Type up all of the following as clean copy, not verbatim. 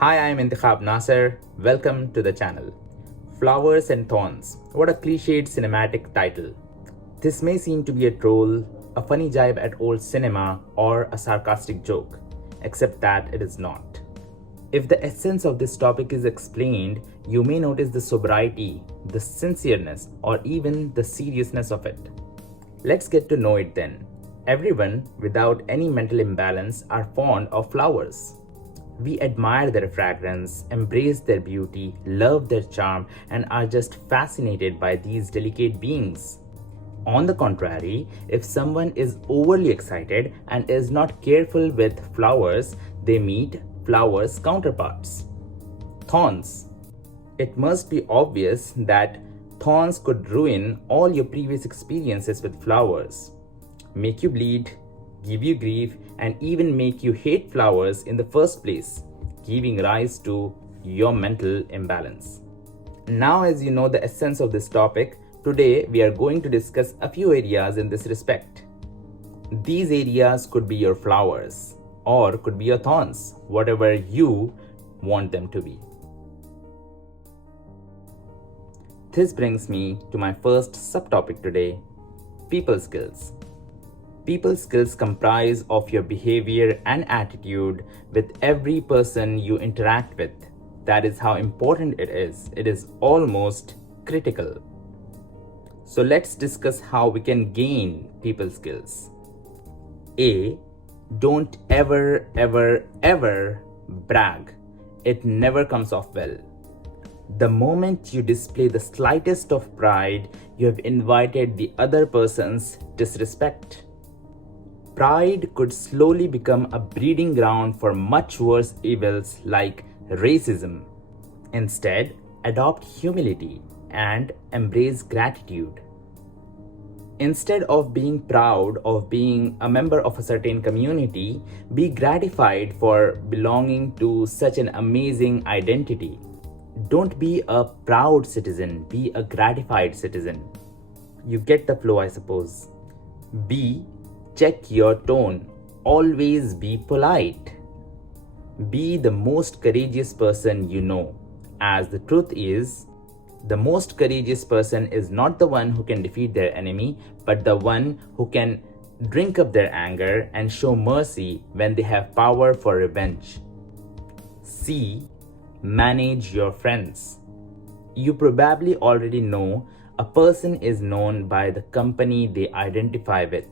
Hi, I'm Intekhab Naser. Welcome to the channel. Flowers and Thorns. What a cliched cinematic title. This may seem to be a troll, a funny jibe at old cinema, or a sarcastic joke, except that it is not. If the essence of this topic is explained, you may notice the sobriety, the sincereness, or even the seriousness of it. Let's get to know it then. Everyone, without any mental imbalance, are fond of flowers. We admire their fragrance, embrace their beauty, love their charm, and are just fascinated by these delicate beings. On the contrary, if someone is overly excited and is not careful with flowers, they meet flowers' counterparts. Thorns. It must be obvious that thorns could ruin all your previous experiences with flowers, make you bleed, give you grief, and even make you hate flowers in the first place, giving rise to your mental imbalance. Now, as you know the essence of this topic, today we are going to discuss a few areas in this respect. These areas could be your flowers or could be your thorns, whatever you want them to be. This brings me to my first subtopic today, people skills. People skills comprise of your behavior and attitude with every person you interact with. That is how important it is. It is almost critical. So let's discuss how we can gain people skills. A. Don't ever brag. It never comes off well. The moment you display the slightest of pride, you have invited the other person's disrespect. Pride could slowly become a breeding ground for much worse evils like racism. Instead, adopt humility and embrace gratitude. Instead of being proud of being a member of a certain community, be gratified for belonging to such an amazing identity. Don't be a proud citizen, be a gratified citizen. You get the flow, I suppose. B. Check your tone. Always be polite. Be the most courageous person you know, as the truth is, the most courageous person is not the one who can defeat their enemy, but the one who can drink up their anger and show mercy when they have power for revenge. C. Manage your friends. You probably already know a person is known by the company they identify with.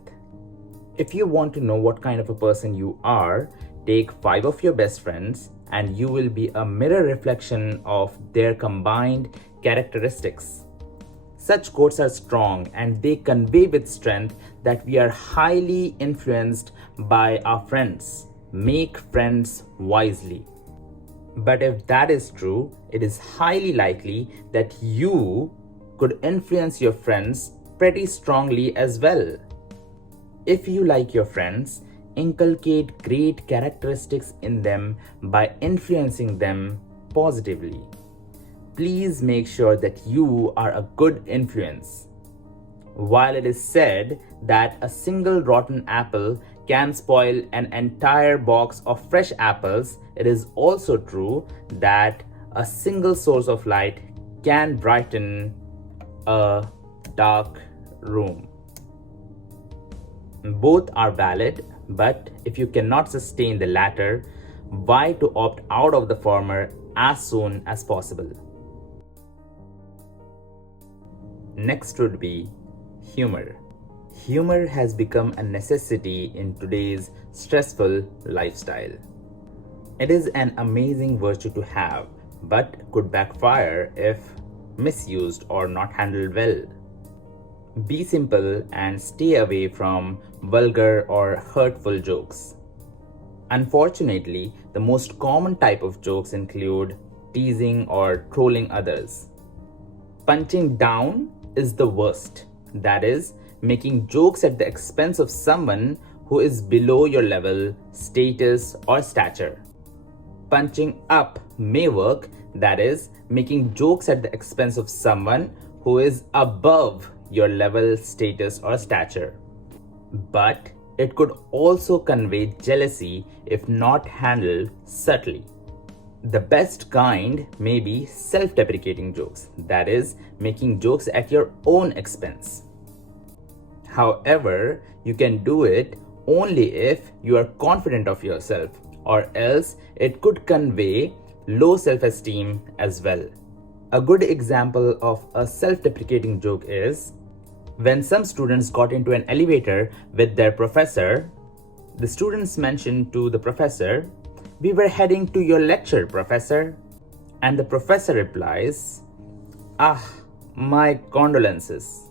If you want to know what kind of a person you are, take 5 of your best friends and you will be a mirror reflection of their combined characteristics. Such quotes are strong and they convey with strength that we are highly influenced by our friends. Make friends wisely. But if that is true, it is highly likely that you could influence your friends pretty strongly as well. If you like your friends, inculcate great characteristics in them by influencing them positively. Please make sure that you are a good influence. While it is said that a single rotten apple can spoil an entire box of fresh apples, it is also true that a single source of light can brighten a dark room. Both are valid, but if you cannot sustain the latter, why to opt out of the former as soon as possible? Next would be humor. Humor has become a necessity in today's stressful lifestyle. It is an amazing virtue to have, but could backfire if misused or not handled well. Be simple and stay away from vulgar or hurtful jokes. Unfortunately, the most common type of jokes include teasing or trolling others. Punching down is the worst. That is, making jokes at the expense of someone who is below your level, status, or stature. Punching up may work. That is, making jokes at the expense of someone who is above your level, status, or stature. But it could also convey jealousy if not handled subtly. The best kind may be self-deprecating jokes, that is, making jokes at your own expense. However, you can do it only if you are confident of yourself, or else it could convey low self-esteem as well. A good example of a self-deprecating joke is when some students got into an elevator with their professor. The students mentioned to the professor, "We were heading to your lecture, professor." And the professor replies, "Ah, my condolences."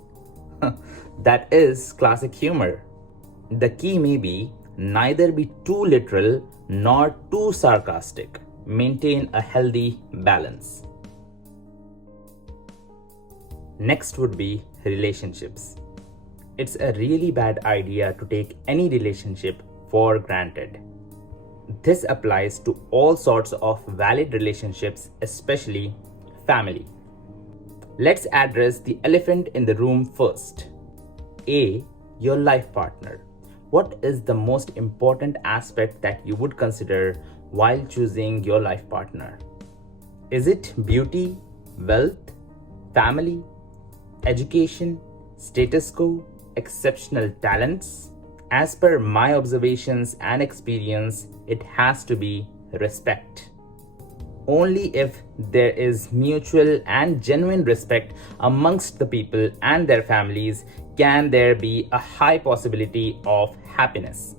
That is classic humor. The key may be neither be too literal nor too sarcastic. Maintain a healthy balance. Next would be relationships. It's a really bad idea to take any relationship for granted. This applies to all sorts of valid relationships, especially family. Let's address the elephant in the room first. A. Your life partner. What is the most important aspect that you would consider while choosing your life partner? Is it beauty, wealth, family, education, status quo, exceptional talents? As per my observations and experience, it has to be respect. Only if there is mutual and genuine respect amongst the people and their families can there be a high possibility of happiness.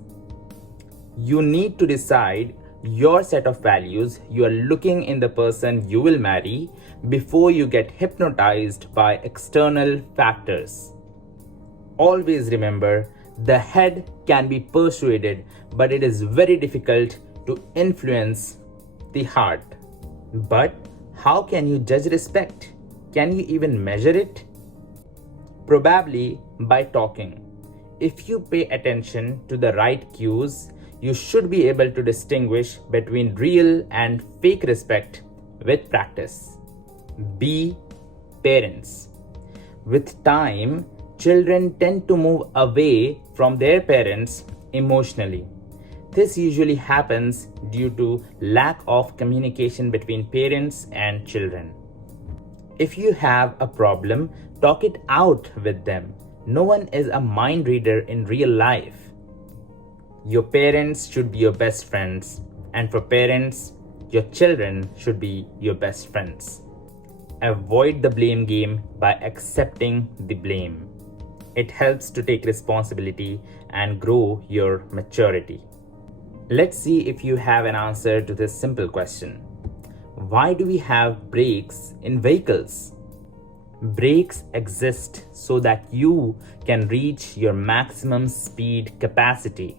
You need to decide your set of values you are looking in the person you will marry before you get hypnotized by external factors. Always remember, the head can be persuaded, but it is very difficult to influence the heart. But how can you judge respect? Can you even measure it? Probably by talking. If you pay attention to the right cues, you should be able to distinguish between real and fake respect with practice. B. Parents. With time, children tend to move away from their parents emotionally. This usually happens due to lack of communication between parents and children. If you have a problem, talk it out with them. No one is a mind reader in real life. Your parents should be your best friends, and for parents, your children should be your best friends. Avoid the blame game by accepting the blame. It helps to take responsibility and grow your maturity. Let's see if you have an answer to this simple question. Why do we have brakes in vehicles? Brakes exist so that you can reach your maximum speed capacity.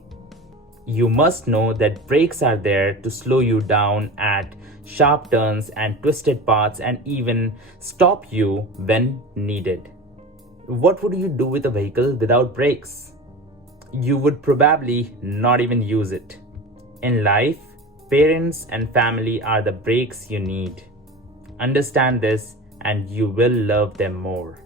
You must know that brakes are there to slow you down at sharp turns and twisted paths and even stop you when needed. What would you do with a vehicle without brakes? You would probably not even use it. In life, parents and family are the brakes you need. Understand this and you will love them more.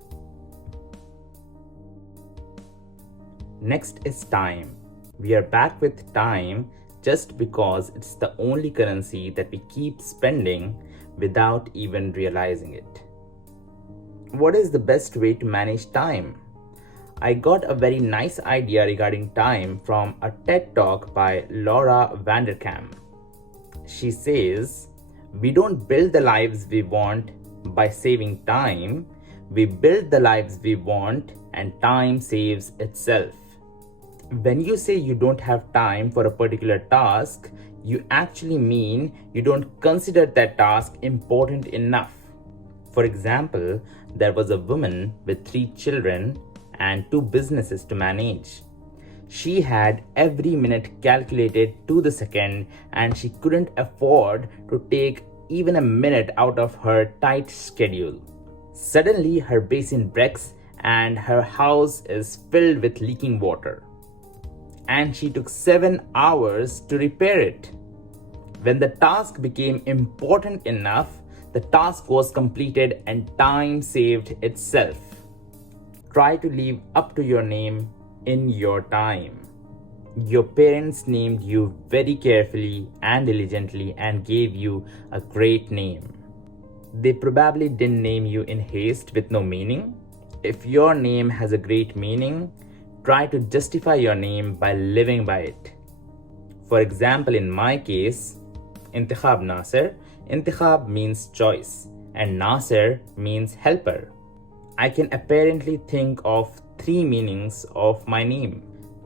Next is time. We are back with time just because it's the only currency that we keep spending without even realizing it. What is the best way to manage time? I got a very nice idea regarding time from a TED Talk by Laura Vanderkam. She says, "We don't build the lives we want by saving time. We build the lives we want and time saves itself." When you say you don't have time for a particular task, you actually mean you don't consider that task important enough. For example, there was a woman with 3 children and 2 businesses to manage. She had every minute calculated to the second, and she couldn't afford to take even a minute out of her tight schedule. Suddenly, her basin breaks and her house is filled with leaking water. And she took 7 hours to repair it. When the task became important enough, the task was completed and time saved itself. Try to live up to your name in your time. Your parents named you very carefully and diligently and gave you a great name. They probably didn't name you in haste with no meaning. If your name has a great meaning, try to justify your name by living by it. For example, in my case, Intekhab Naser, Intekhab means choice and Naser means helper. I can apparently think of 3 meanings of my name: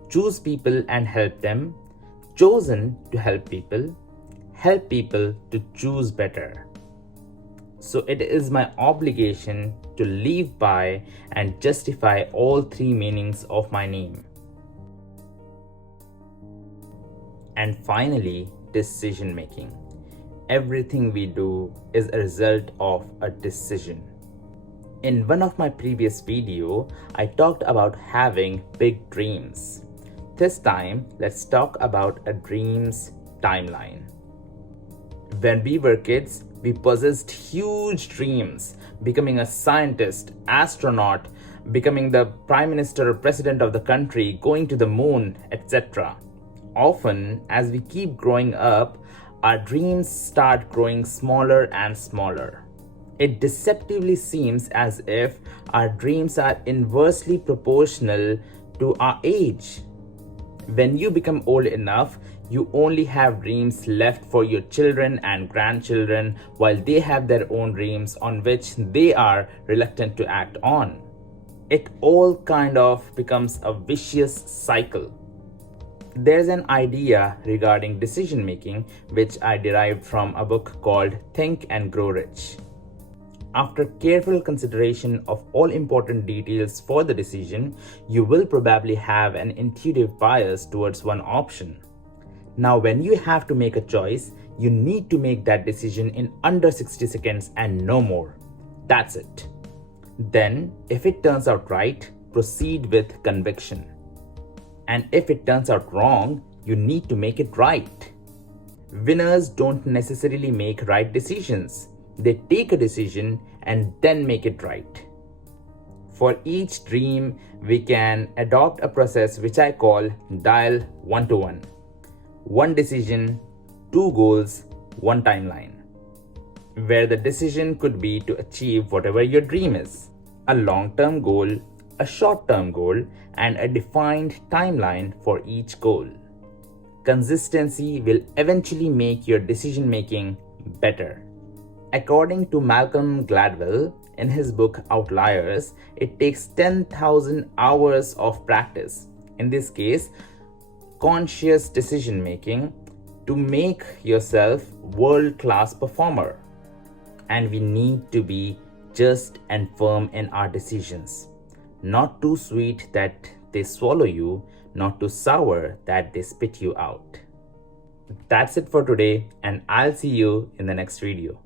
choose people and help them, chosen to help people to choose better. So it is my obligation to live by and justify all 3 meanings of my name. And finally, decision making. Everything we do is a result of a decision. In one of my previous videos, I talked about having big dreams. This time, let's talk about a dream's timeline. When we were kids, we possessed huge dreams, becoming a scientist, astronaut, becoming the prime minister or president of the country, going to the moon, etc. Often, as we keep growing up, our dreams start growing smaller and smaller. It deceptively seems as if our dreams are inversely proportional to our age. When you become old enough, you only have dreams left for your children and grandchildren, while they have their own dreams on which they are reluctant to act on. It all kind of becomes a vicious cycle. There's an idea regarding decision making which I derived from a book called Think and Grow Rich. After careful consideration of all important details for the decision, you will probably have an intuitive bias towards one option. Now, when you have to make a choice, you need to make that decision in under 60 seconds and no more. That's it. Then, if it turns out right, proceed with conviction. And if it turns out wrong, you need to make it right. Winners don't necessarily make right decisions. They take a decision and then make it right. For each dream, we can adopt a process which I call dial 1 to 1. 1 decision, 2 goals, 1 timeline. Where the decision could be to achieve whatever your dream is: a long-term goal, a short-term goal, and a defined timeline for each goal. Consistency will eventually make your decision making better. According to Malcolm Gladwell, in his book Outliers, it takes 10,000 hours of practice, in this case, conscious decision making, to make yourself world-class performer. And we need to be just and firm in our decisions. Not too sweet that they swallow you, not too sour that they spit you out. That's it for today, and I'll see you in the next video.